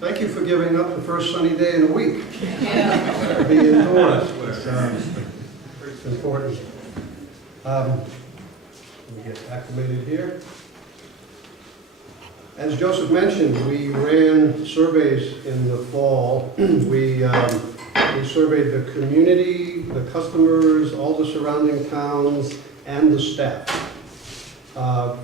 Thank you for giving up the first sunny day in a week. Be indoors. It's important. Let me get acclimated here. As Joseph mentioned, we ran surveys in the fall. We surveyed the community, the customers, all the surrounding towns, and the staff.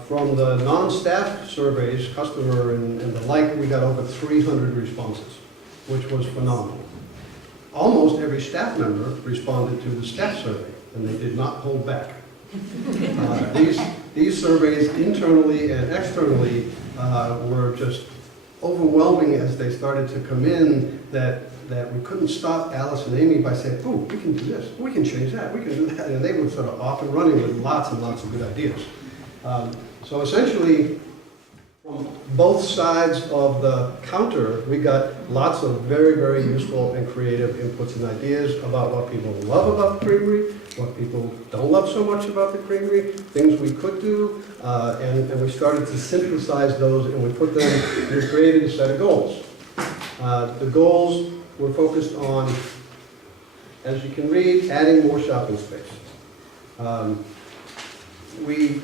From the non-staff surveys, customer and the like, we got over 300 responses, which was phenomenal. Almost every staff member responded to the staff survey, and they did not hold back. These surveys, internally and externally, were just overwhelming as they started to come in, that we couldn't stop Alice and Amy by saying, oh, we can do this, we can change that, we can do that, and they were sort of off and running with lots and lots of good ideas. So essentially, from both sides of the counter, we got lots of very, very useful and creative inputs and ideas about what people love about the creamery, what people don't love so much about the creamery, things we could do, and we started to synthesize those, and we put them, we created a set of goals. The goals were focused on, as you can read, adding more shopping space. We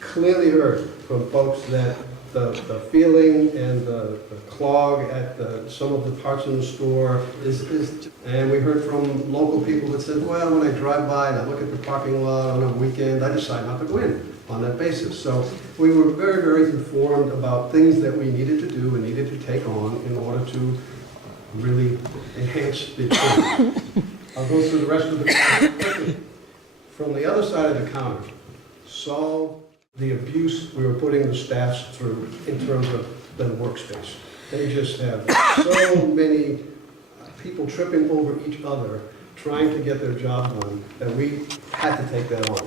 clearly heard from folks that the feeling and the clog at some of the parts in the store is, and we heard from local people that said, well, when I drive by and I look at the parking lot on a weekend, I decide not to go in on that basis. So we were very, very informed about things that we needed to do and needed to take on in order to really enhance the experience. I'll go through the rest of the from the other side of the counter, solve the abuse we were putting the staffs through in terms of the workspace. They just have so many people tripping over each other trying to get their job done that we had to take that on.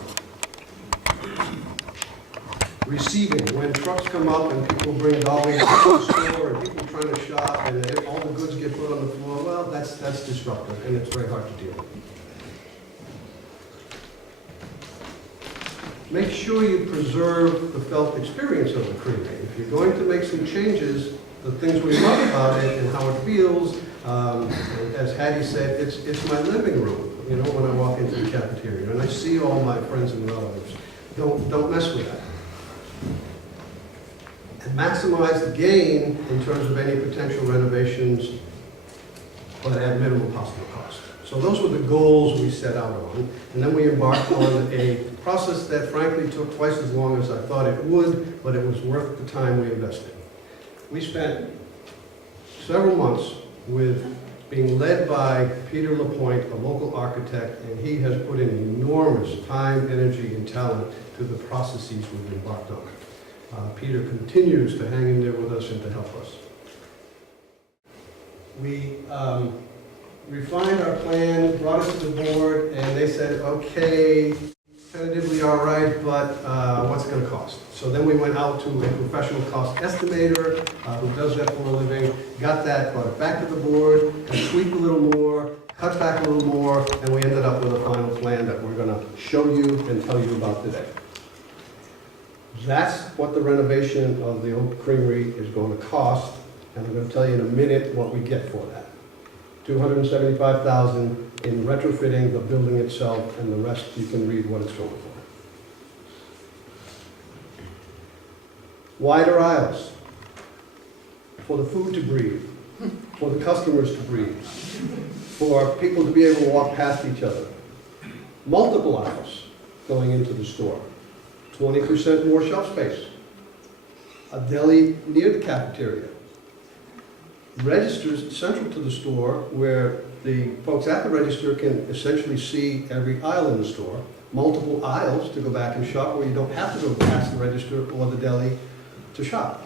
Receiving, when trucks come up and people bring dollies to the store and people trying to shop and all the goods get put on the floor, well, that's disruptive and it's very hard to deal with. Make sure you preserve the felt experience of the creamery. If you're going to make some changes, the things we love about it and how it feels, as Hattie said, it's my living room, you know, when I walk into the cafeteria and I see all my friends and relatives. Don't mess with that. And maximize the gain in terms of any potential renovations, but at minimum possible cost. So those were the goals we set out on, and then we embarked on a process that frankly took twice as long as I thought it would, but it was worth the time we invested. We spent several months with being led by Peter LaPointe, a local architect, and he has put in enormous time, energy, and talent to the processes we've embarked on. Peter continues to hang in there with us and to help us. We refined our plan, brought it to the board, and they said, okay, tentatively all right, but what's it going to cost? So then we went out to a professional cost estimator who does that for a living, got that, brought it back to the board, and tweaked a little more, cut back a little more, and we ended up with a final plan that we're going to show you and tell you about today. That's what the renovation of the Old Creamery is going to cost, and I'm going to tell you in a minute what we get for that. $275,000 in retrofitting the building itself, and the rest you can read what it's going for. Wider aisles for the food to breathe, for the customers to breathe, for people to be able to walk past each other. Multiple aisles going into the store. 20% more shelf space. A deli near the cafeteria. Registers central to the store where the folks at the register can essentially see every aisle in the store. Multiple aisles to go back and shop where you don't have to go past the register or the deli to shop.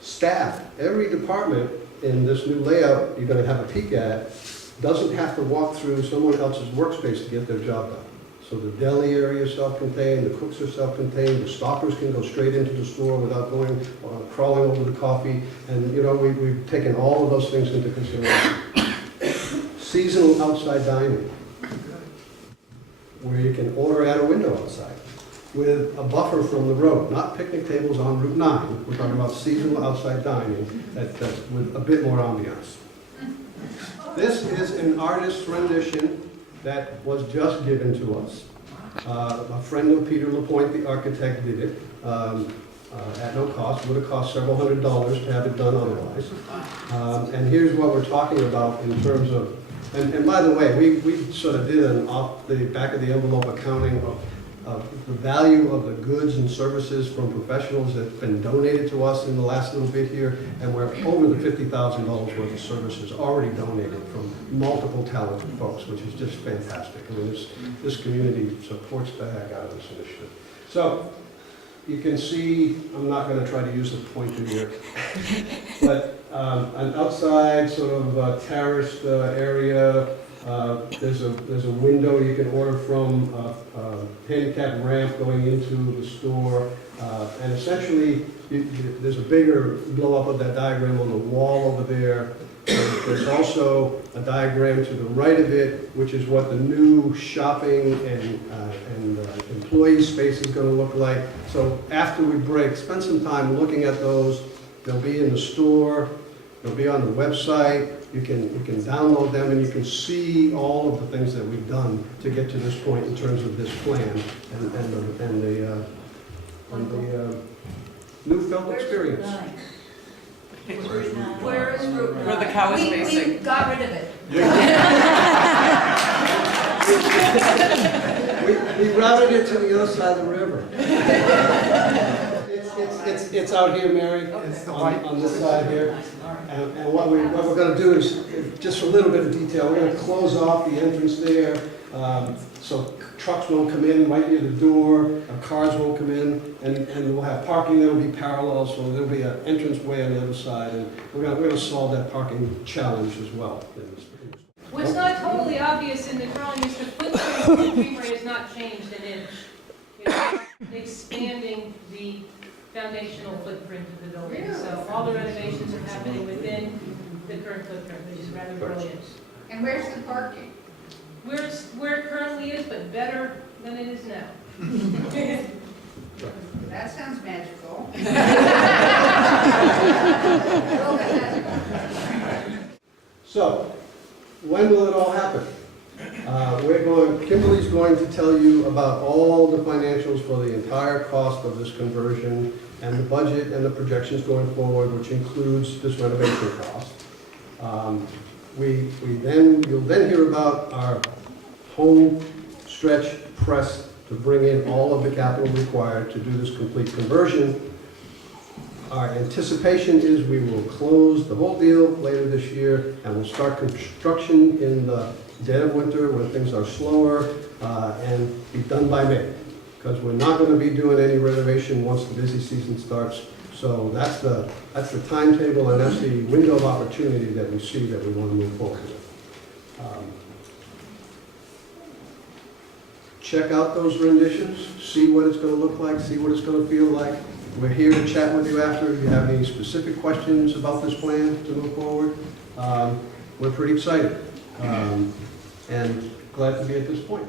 Staff, every department in this new layout you're going to have a peek at doesn't have to walk through someone else's workspace to get their job done. So the deli area is self-contained, the cooks are self-contained, the stockers can go straight into the store without going, crawling over the coffee, and you know, we've taken all of those things into consideration. Seasonal outside dining, where you can order at a window outside. with a buffer from the road, not picnic tables on Route 9. We're talking about seasonal outside dining that's with a bit more ambiance. This is an artist's rendition that was just given to us. A friend of Peter LaPointe, the architect, did it at no cost. Would have cost several $100s to have it done otherwise. And here's what we're talking about in terms of, and by the way, we sort of did an off the back of the envelope accounting of the value of the goods and services from professionals that have been donated to us in the last little bit here, and we're over the $50,000 worth of services already donated from multiple talented folks, which is just fantastic. I mean, this community supports the heck out of this initiative. So you can see, I'm not going to try to use the pointer here, but an outside sort of terraced area. There's a window you can order from, a handicap ramp going into the store, and essentially there's a bigger blow up of that diagram on the wall over there. There's also a diagram to the right of it, which is what the new shopping and employee space is going to look like. So after we break, spend some time looking at those. They'll be in the store. They'll be on the website. You can download them, and you can see all of the things that we've done to get to this point in terms of this plan and the new felt experience. Where is Route 9? Where the cow is facing. We got rid of it. We routed it to the other side of the river. It's out here, Mary. It's on this side here. And what we're going to do is, just a little bit of detail, we're going to close off the entrance there, so trucks won't come in right near the door, cars won't come in, and we'll have parking that will be parallel, so there'll be an entrance way on the other side, and we're going to solve that parking challenge as well. What's not totally obvious in the drawing is the footprint of the creamery has not changed an inch. It's expanding the foundational footprint of the building. So all the renovations are happening within the current footprint, which is rather brilliant. And where's the parking? Where it currently is, but better than it is now. That sounds magical. So, when will it all happen? Kimberly's going to tell you about all the financials for the entire cost of this conversion and the budget and the projections going forward, which includes this renovation cost. You'll then hear about our home stretch press to bring in all of the capital required to do this complete conversion. Our anticipation is we will close the whole deal later this year, and we'll start construction in the dead of winter when things are slower, and be done by May, because we're not going to be doing any renovation once the busy season starts. So that's the timetable, and that's the window of opportunity that we see that we want to move forward with. Check out those renditions, see what it's going to look like, see what it's going to feel like. We're here to chat with you after. If you have any specific questions about this plan to move forward, we're pretty excited and glad to be at this point.